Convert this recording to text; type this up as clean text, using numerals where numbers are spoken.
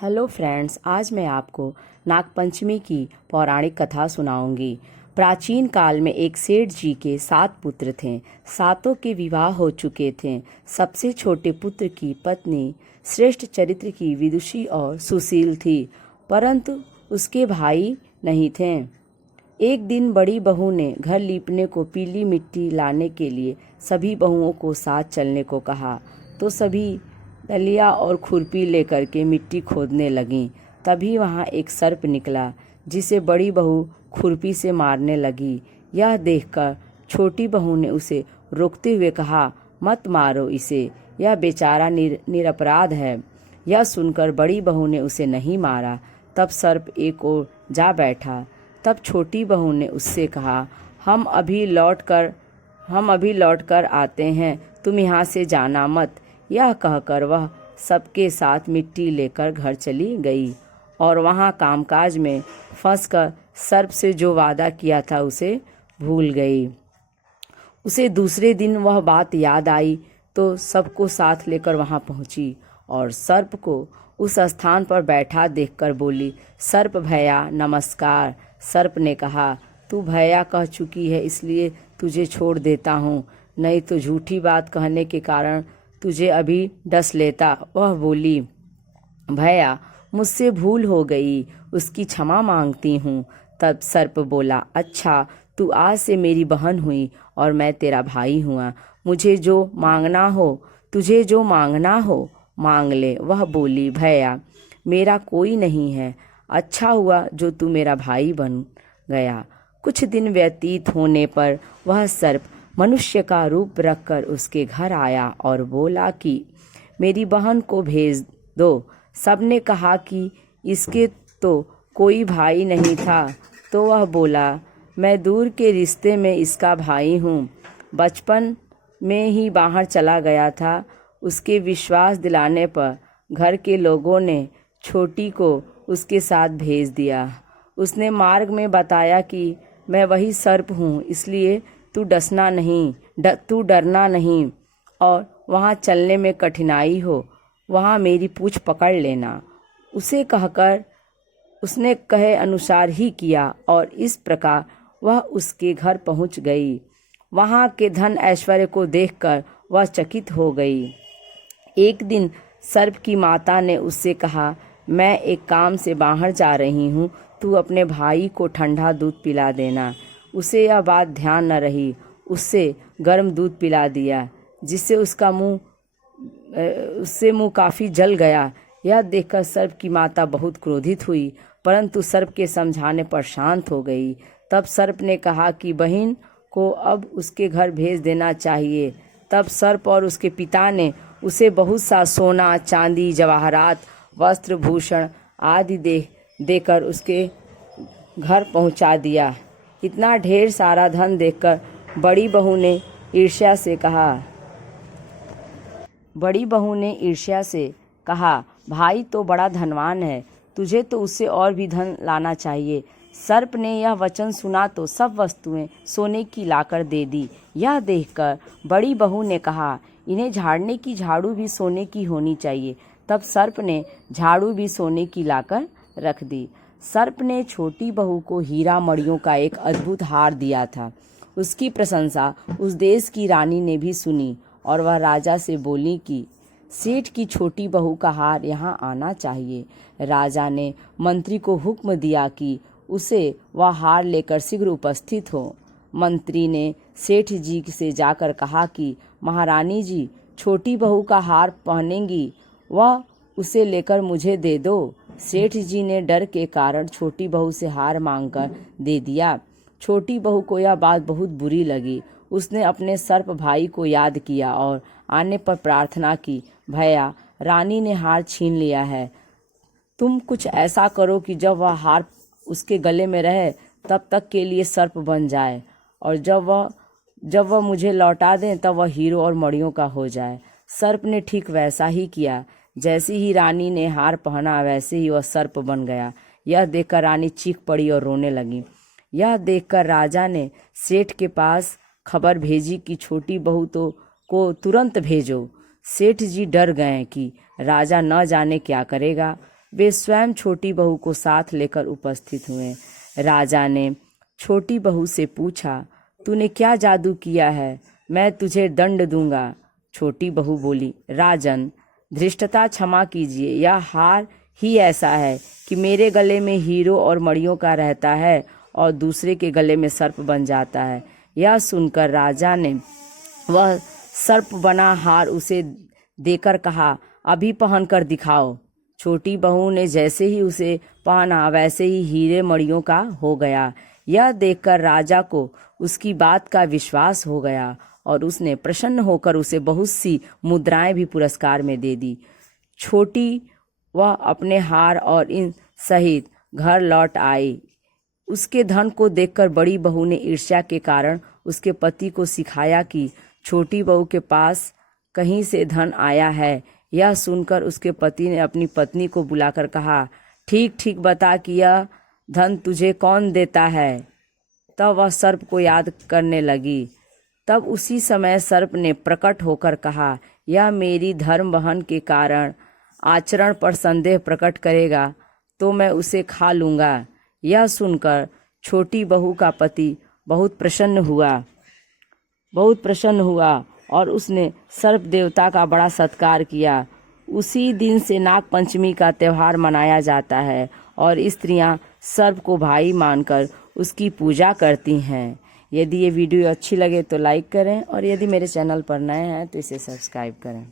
Hello friends, आज मैं आपको नागपंचमी की पौराणिक कथा सुनाऊंगी। प्राचीन काल में एक सेठ जी के 7 पुत्र थे। सातों के विवाह हो चुके थे। सबसे छोटे पुत्र की पत्नी श्रेष्ठ चरित्र की विदुषी और सुशील थी, परंतु उसके भाई नहीं थे। एक दिन बड़ी बहू ने घर लीपने को पीली मिट्टी लाने के लिए सभी बहुओं को साथ चलने को कहा, तो सभी दलिया और खुरपी लेकर के मिट्टी खोदने लगीं। तभी वहाँ एक सर्प निकला, जिसे बड़ी बहू खुरपी से मारने लगी। यह देखकर छोटी बहू ने उसे रोकते हुए कहा, मत मारो इसे, यह बेचारा निरपराध है। यह सुनकर बड़ी बहू ने उसे नहीं मारा। तब सर्प एक ओर जा बैठा। तब छोटी बहू ने उससे कहा, हम अभी लौट कर आते हैं, तुम यहाँ से जाना मत। यह कहकर वह सबके साथ मिट्टी लेकर घर चली गई और वहाँ कामकाज में फंसकर सर्प से जो वादा किया था उसे भूल गई। उसे दूसरे दिन वह बात याद आई तो सबको साथ लेकर वहाँ पहुँची और सर्प को उस स्थान पर बैठा देखकर बोली, सर्प भैया नमस्कार। सर्प ने कहा, तू भैया कह चुकी है इसलिए तुझे छोड़ देता हूँ, नहीं तो झूठी बात कहने के कारण तुझे अभी डस लेता। वह बोली, भैया मुझसे भूल हो गई, उसकी क्षमा मांगती हूँ। तब सर्प बोला, अच्छा तू आज से मेरी बहन हुई और मैं तेरा भाई हुआ। तुझे जो मांगना हो मांग ले। वह बोली, भैया मेरा कोई नहीं है, अच्छा हुआ जो तू मेरा भाई बन गया। कुछ दिन व्यतीत होने पर वह सर्प मनुष्य का रूप रखकर उसके घर आया और बोला कि मेरी बहन को भेज दो। सबने कहा कि इसके तो कोई भाई नहीं था, तो वह बोला, मैं दूर के रिश्ते में इसका भाई हूँ, बचपन में ही बाहर चला गया था। उसके विश्वास दिलाने पर घर के लोगों ने छोटी को उसके साथ भेज दिया। उसने मार्ग में बताया कि मैं वही सर्प हूँ, इसलिए तू डरना नहीं और वहाँ चलने में कठिनाई हो वहाँ मेरी पूँछ पकड़ लेना। उसने कहे अनुसार ही किया और इस प्रकार वह उसके घर पहुँच गई। वहाँ के धन ऐश्वर्य को देखकर वह चकित हो गई। एक दिन सर्प की माता ने उससे कहा, मैं एक काम से बाहर जा रही हूँ, तू अपने भाई को ठंडा दूध पिला देना। उसे यह बात ध्यान न रही। उससे गर्म दूध पिला दिया, जिससे उससे मुंह काफ़ी जल गया। यह देखकर सर्प की माता बहुत क्रोधित हुई, परंतु सर्प के समझाने पर शांत हो गई। तब सर्प ने कहा कि बहन को अब उसके घर भेज देना चाहिए। तब सर्प और उसके पिता ने उसे बहुत सा सोना, चांदी, जवाहरात, वस्त्र, भूषण आदि देकर उसके घर पहुंचा दिया। इतना ढेर सारा धन देखकर बड़ी बहू ने ईर्ष्या से कहा, भाई तो बड़ा धनवान है, तुझे तो उससे और भी धन लाना चाहिए। सर्प ने यह वचन सुना तो सब वस्तुएं सोने की लाकर दे दी। यह देखकर बड़ी बहू ने कहा, इन्हें झाड़ने की झाड़ू भी सोने की होनी चाहिए। तब सर्प ने झाड़ू भी सोने की लाकर रख दी। सर्प ने छोटी बहू को हीरा मणियों का एक अद्भुत हार दिया था। उसकी प्रशंसा उस देश की रानी ने भी सुनी और वह राजा से बोली कि सेठ की छोटी बहू का हार यहाँ आना चाहिए। राजा ने मंत्री को हुक्म दिया कि उसे वह हार लेकर शीघ्र उपस्थित हो। मंत्री ने सेठ जी से जाकर कहा कि महारानी जी छोटी बहू का हार पहनेंगी, वह उसे लेकर मुझे दे दो। सेठ जी ने डर के कारण छोटी बहू से हार मांगकर दे दिया। छोटी बहू को यह बात बहुत बुरी लगी। उसने अपने सर्प भाई को याद किया और आने पर प्रार्थना की, भैया रानी ने हार छीन लिया है, तुम कुछ ऐसा करो कि जब वह हार उसके गले में रहे तब तक के लिए सर्प बन जाए, और जब वह मुझे लौटा दें तब वह हीरो और मणियों का हो जाए। सर्प ने ठीक वैसा ही किया। जैसी ही रानी ने हार पहना वैसे ही वह सर्प बन गया। यह देखकर रानी चीख पड़ी और रोने लगी। यह देखकर राजा ने सेठ के पास खबर भेजी कि छोटी बहू को तुरंत भेजो। सेठ जी डर गए कि राजा न जाने क्या करेगा। वे स्वयं छोटी बहू को साथ लेकर उपस्थित हुए। राजा ने छोटी बहू से पूछा, तूने क्या जादू किया है? मैं तुझे दंड दूंगा। छोटी बहू बोली, राजन, धृष्टता क्षमा कीजिए, यह हार ही ऐसा है कि मेरे गले में हीरो और मणियों का रहता है और दूसरे के गले में सर्प बन जाता है। यह सुनकर राजा ने वह सर्प बना हार उसे देकर कहा, अभी पहनकर दिखाओ। छोटी बहू ने जैसे ही उसे पहना वैसे ही हीरे मणियों का हो गया। यह देखकर राजा को उसकी बात का विश्वास हो गया और उसने प्रसन्न होकर उसे बहुत सी मुद्राएं भी पुरस्कार में दे दी। छोटी वह अपने हार और इन सहित घर लौट आई। उसके धन को देखकर बड़ी बहू ने ईर्ष्या के कारण उसके पति को सिखाया कि छोटी बहू के पास कहीं से धन आया है। यह सुनकर उसके पति ने अपनी पत्नी को बुलाकर कहा, ठीक ठीक बता कि यह धन तुझे कौन देता है। तब वह सर्प को याद करने लगी। तब उसी समय सर्प ने प्रकट होकर कहा, यह मेरी धर्म बहन के कारण आचरण पर संदेह प्रकट करेगा तो मैं उसे खा लूँगा। यह सुनकर छोटी बहू का पति बहुत प्रसन्न हुआ और उसने सर्प देवता का बड़ा सत्कार किया। उसी दिन से नाग पंचमी का त्यौहार मनाया जाता है और स्त्रियां सर्प को भाई मानकर उसकी पूजा करती हैं। यदि ये वीडियो अच्छी लगे तो लाइक करें और यदि मेरे चैनल पर नए हैं तो इसे सब्सक्राइब करें।